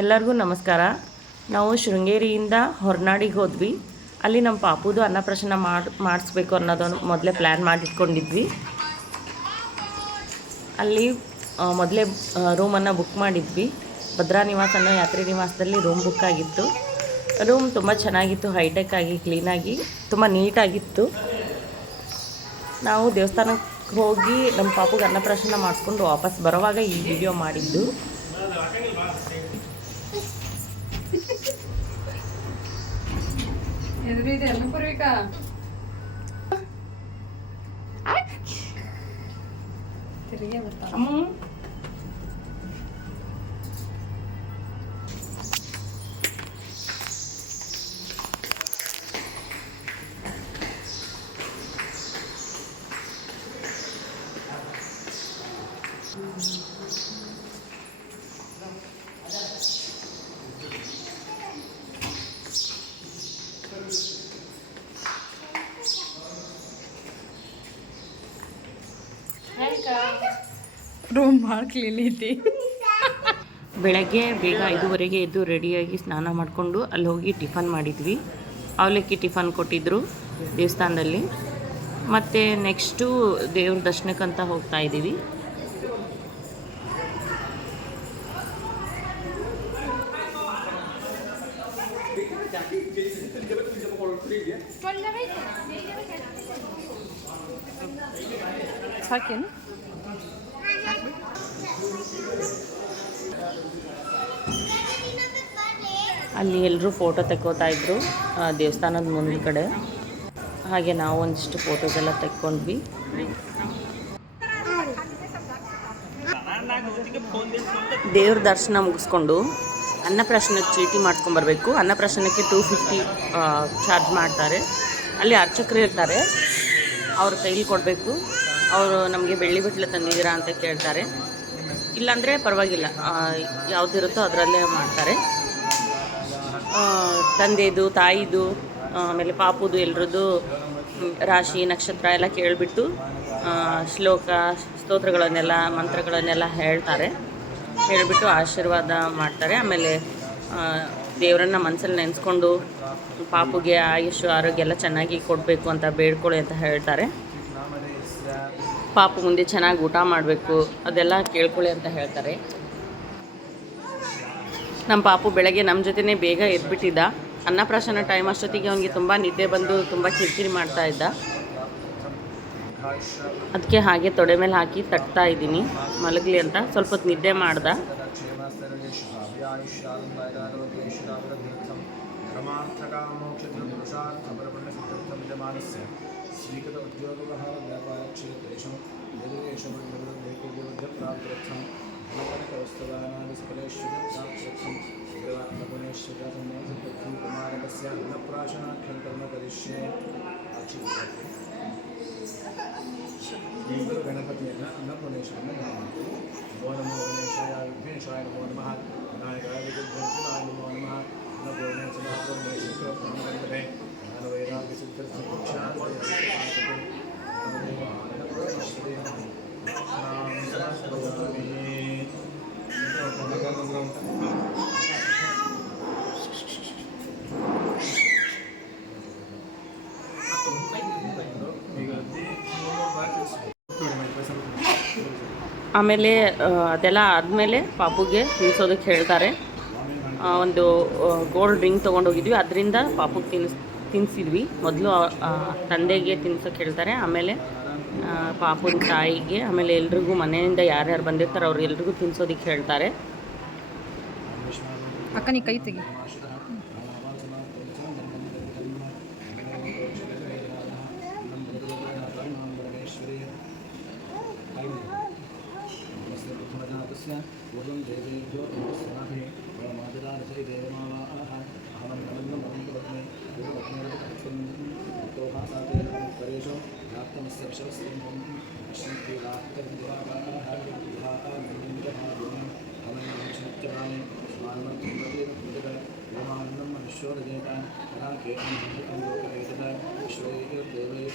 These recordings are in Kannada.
ಎಲ್ಲರಿಗೂ ನಮಸ್ಕಾರ. ನಾವು ಶೃಂಗೇರಿಯಿಂದ ಹೊರನಾಡಿಗೆ ಹೋದ್ವಿ. ಅಲ್ಲಿ ನಮ್ಮ ಪಾಪುದು ಅನ್ನಪ್ರಾಶನ ಮಾಡಿಸ್ಬೇಕು ಅನ್ನೋದನ್ನು ಮೊದಲೇ ಪ್ಲ್ಯಾನ್ ಮಾಡಿಟ್ಕೊಂಡಿದ್ವಿ. ಅಲ್ಲಿ ಮೊದಲೇ ರೂಮನ್ನು ಬುಕ್ ಮಾಡಿದ್ವಿ. ಭದ್ರಾ ನಿವಾಸ ಅನ್ನೋ ಯಾತ್ರಿ ನಿವಾಸದಲ್ಲಿ ರೂಮ್ ಬುಕ್ ಆಗಿತ್ತು. ರೂಮ್ ತುಂಬ ಚೆನ್ನಾಗಿತ್ತು, ಹೈಟೆಕ್ ಆಗಿ ಕ್ಲೀನಾಗಿ ತುಂಬ ನೀಟಾಗಿತ್ತು. ನಾವು ದೇವಸ್ಥಾನಕ್ಕೆ ಹೋಗಿ ನಮ್ಮ ಪಾಪುಗೆ ಅನ್ನಪ್ರಾಶನ ಮಾಡಿಸ್ಕೊಂಡು ವಾಪಸ್ ಬರೋವಾಗ ಈ ವಿಡಿಯೋ ಮಾಡಿದ್ದು. ಎದುರಿದೆ ಎಲ್ಲ ಪೂರ್ವಿಕ ತಿರುಗಿ ಬರ್ತಾವ. ರೂಮ್ ಭಾಳ ಕ್ಲೀನ್ ಐತಿ. ಬೆಳಗ್ಗೆ ಬೇಗ 5:30ಗೆ ಎದ್ದು ರೆಡಿಯಾಗಿ ಸ್ನಾನ ಮಾಡಿಕೊಂಡು ಅಲ್ಲಿ ಹೋಗಿ ಟಿಫನ್ ಮಾಡಿದ್ವಿ. ಅವಲಕ್ಕಿ ಟಿಫನ್ ಕೊಟ್ಟಿದ್ದರು ದೇವಸ್ಥಾನದಲ್ಲಿ. ಮತ್ತು ನೆಕ್ಸ್ಟು ದೇವ್ರ ದರ್ಶನಕ್ಕಂತ ಹೋಗ್ತಾ ಇದ್ದೀವಿ. ಸಾಕೇನು ಅಲ್ಲಿ ಎಲ್ಲರೂ ಫೋಟೋ ತೆಕ್ಕೋತಾ ಇದ್ದರು ದೇವಸ್ಥಾನದ ಮುಂದ್ಗಡೆ. ಹಾಗೆ ನಾವು ಒಂದಿಷ್ಟು ಫೋಟೋಸ್ ಎಲ್ಲ ತೆಕ್ಕೊಂಡ್ವಿ. ದೇವ್ರ ದರ್ಶನ ಮುಗಿಸ್ಕೊಂಡು ಅನ್ನಪ್ರಾಶನಕ್ಕೆ ಚೀಟಿ ಮಾಡ್ಕೊಂಬರ್ಬೇಕು. ಅನ್ನಪ್ರಾಶನಕ್ಕೆ 250 ಚಾರ್ಜ್ ಮಾಡ್ತಾರೆ. ಅಲ್ಲಿ ಅರ್ಚಕರು ಇರ್ತಾರೆ, ಅವ್ರ ಕೈಲಿ ಕೊಡಬೇಕು. ಅವರು ನಮಗೆ ಬೆಳ್ಳಿ ಬಟ್ಲು ತಂದಿದ್ದೀರಾ ಅಂತ ಕೇಳ್ತಾರೆ. ಇಲ್ಲಾಂದರೆ ಪರವಾಗಿಲ್ಲ, ಯಾವುದಿರುತ್ತೋ ಅದರಲ್ಲೇ ಮಾಡ್ತಾರೆ. ತಂದೆದು, ತಾಯಿದು, ಆಮೇಲೆ ಪಾಪುದು ಎಲ್ಲರದ್ದು ರಾಶಿ ನಕ್ಷತ್ರ ಎಲ್ಲ ಕೇಳಿಬಿಟ್ಟು ಶ್ಲೋಕ ಸ್ತೋತ್ರಗಳನ್ನೆಲ್ಲ ಮಂತ್ರಗಳನ್ನೆಲ್ಲ ಹೇಳ್ತಾರೆ. ಹೇಳಿಬಿಟ್ಟು ಆಶೀರ್ವಾದ ಮಾಡ್ತಾರೆ. ಆಮೇಲೆ ದೇವರನ್ನ ಮನಸ್ಸಲ್ಲಿ ನೆನೆಸ್ಕೊಂಡು ಪಾಪುಗೆ ಆಯುಷ್ ಆರೋಗ್ಯ ಎಲ್ಲ ಚೆನ್ನಾಗಿ ಕೊಡಬೇಕು ಅಂತ ಬೇಡ್ಕೊಳ್ಳಿ ಅಂತ ಹೇಳ್ತಾರೆ. ಪಾಪು ಮುಂದೆ ಚೆನ್ನಾಗಿ ಊಟ ಮಾಡಬೇಕು, ಅದೆಲ್ಲ ಕೇಳ್ಕೊಳ್ಳಿ ಅಂತ ಹೇಳ್ತಾರೆ. ನಮ್ಮ ಪಾಪು ಬೆಳಗ್ಗೆ ನಮ್ಮ ಜೊತೆನೇ ಬೇಗ ಎದ್ಬಿಟ್ಟಿದ್ದ. ಅನ್ನಪ್ರಾಶನ ಟೈಮ್ ಅಷ್ಟೊತ್ತಿಗೆ ಅವನಿಗೆ ತುಂಬ ನಿದ್ದೆ ಬಂದು ತುಂಬ ಕಿರಿಕಿರಿ ಮಾಡ್ತಾ ಇದ್ದ. ಅದಕ್ಕೆ ಹಾಗೆ ತೊಡೆ ಮೇಲೆ ಹಾಕಿ ತಟ್ತಾ ಇದ್ದೀನಿ ಮಲಗಲಿ ಅಂತ. ಸ್ವಲ್ಪ ಹೊತ್ತು ನಿದ್ದೆ ಮಾಡ್ದ. ಗಣಪತಿಯನ್ನು ಅನ್ನಪೂರ್ಣೇಶ್ವರನ ಮಾಡಬೇಕು. ನಮೋ ನಮೋ ಗಣೇಶಾಯ ವಿಘ್ನೇಶಾಯ ನಮೋ ನಮಃ ವಿನಾಯಕಾಯ ವಿಘ್ನೇಶ್ವರಾಯ ನಮೋ ನಮಃ ಅನ್ನಪೂರ್ಣೇಶ್ವರ ಗಣಪತಿ ಜ್ಞಾನ ವೈರಾಗ್ಯ ಆಮೇಲೆ ಅದೆಲ್ಲ ಆದಮೇಲೆ ಪಾಪುಗೆ ತಿನ್ನಿಸೋದಕ್ಕೆ ಹೇಳ್ತಾರೆ. ಒಂದು ಗೋಲ್ಡ್ ರಿಂಗ್ ತೊಗೊಂಡೋಗಿದ್ವಿ, ಅದರಿಂದ ಪಾಪುಗೆ ತಿನ್ನಿಸಿದ್ವಿ. ಮೊದಲು ತಂದೆಗೆ ತಿನ್ಸೋಕೆ ಹೇಳ್ತಾರೆ, ಆಮೇಲೆ ಪಾಪುನ ತಾಯಿಗೆ, ಆಮೇಲೆ ಎಲ್ರಿಗೂ ಮನೆಯಿಂದ ಯಾರ್ಯಾರು ಬಂದಿರ್ತಾರೆ ಅವ್ರು ಎಲ್ರಿಗೂ ತಿನ್ನಿಸೋದಕ್ಕೆ ಹೇಳ್ತಾರೆ. ಅಕ್ಕ ನೀ ಕೈ ತೆಗಿ. पूर्वं देवेभ्यो नमस्ते मातुरारचय देवमावाः अहमन्नमन्नमन्त्रपत्ने गुरुपत्नेरपरेषु प्राप्तमस्य विशवस्त्रिं अश्वन्तिवाक्तविद्वाः विद्वाः नन्दभागुणं अमन्यं स्मारणं यमानन्दं मनुष्योरजेतान् तदा केतनं लोकवेदना विश्वैर्देवैः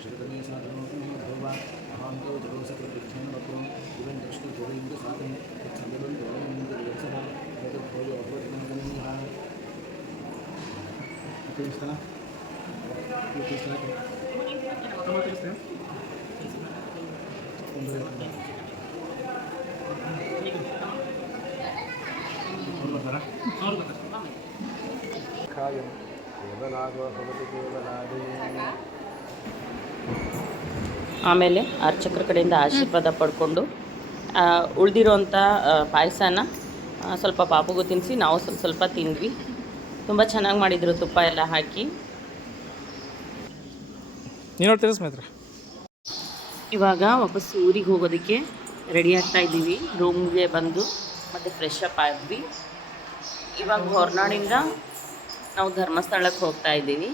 श्रुतमे साधनोत्तमं भगवान् महान्तो जलोसकृतिक्षेण वक्रो इवं दृष्टिगोविन्दसाधनं तत्सन्दर्भं गोविन्दसः एतद्भोजो अभवतिनगणीयः ತಿಳಿಸ್ತಾನ ಖಾಯಂ ಕೇವಲಾಗೋ ಭವತಿ ಕೇವಲಾದಿ ಆಮೇಲೆ ಅರ್ಚಕರ ಕಡೆಯಿಂದ ಆಶೀರ್ವಾದ ಪಡ್ಕೊಂಡು ಉಳಿದಿರೋಂಥ ಪಾಯಸನ ಸ್ವಲ್ಪ ಪಾಪುಗೂ ತಿನ್ನಿಸಿ ನಾವು ಸ್ವಲ್ಪ ತಿಂದ್ವಿ. ತುಂಬ ಚೆನ್ನಾಗಿ ಮಾಡಿದರು, ತುಪ್ಪ ಎಲ್ಲ ಹಾಕಿ. ನೀನು ನೋಡ್ತೀರ ಸ್ನೇಹಿತರೆ. ಇವಾಗ ವಾಪಸ್ ಊರಿಗೆ ಹೋಗೋದಕ್ಕೆ ರೆಡಿ ಆಗ್ತಾ ಇದ್ದೀವಿ. ರೂಮ್ಗೆ ಬಂದು ಮತ್ತು ಫ್ರೆಶ್ ಅಪ್ ಆದ್ವಿ. ಇವಾಗ ಹೊರನಾಡಿಂದ ನಾವು ಧರ್ಮಸ್ಥಳಕ್ಕೆ ಹೋಗ್ತಾ ಇದ್ದೀವಿ.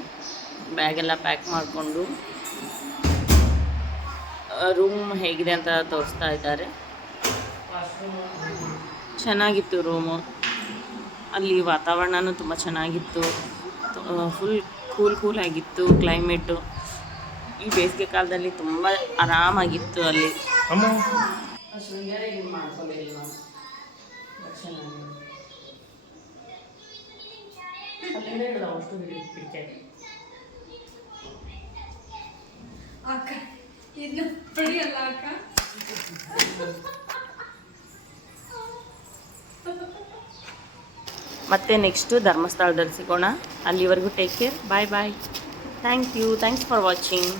ಬ್ಯಾಗೆಲ್ಲ ಪ್ಯಾಕ್ ಮಾಡಿಕೊಂಡು ರೂಮ್ ಹೇಗಿದೆ ಅಂತ ತೋರಿಸ್ತಾ ಇದ್ದಾರೆ. ಚೆನ್ನಾಗಿತ್ತು ರೂಮು. ಅಲ್ಲಿ ವಾತಾವರಣನೂ ತುಂಬ ಚೆನ್ನಾಗಿತ್ತು. ಫುಲ್ ಕೂಲಾಗಿತ್ತು ಕ್ಲೈಮೇಟು. ಈ ಬೇಸಿಗೆ ಕಾಲದಲ್ಲಿ ತುಂಬ ಆರಾಮಾಗಿತ್ತು ಅಲ್ಲಿ. ಅಕ್ಕ ಇನ್ನು ಪಡಿಯಲ್ಲ ಅಕ್ಕ. ಮತ್ತೆ ನೆಕ್ಸ್ಟು ಧರ್ಮಸ್ಥಳದಲ್ಲಿ ಸಿಗೋಣ. ಅಲ್ಲಿವರೆಗೂ take care. Bye bye. Thanks for watching.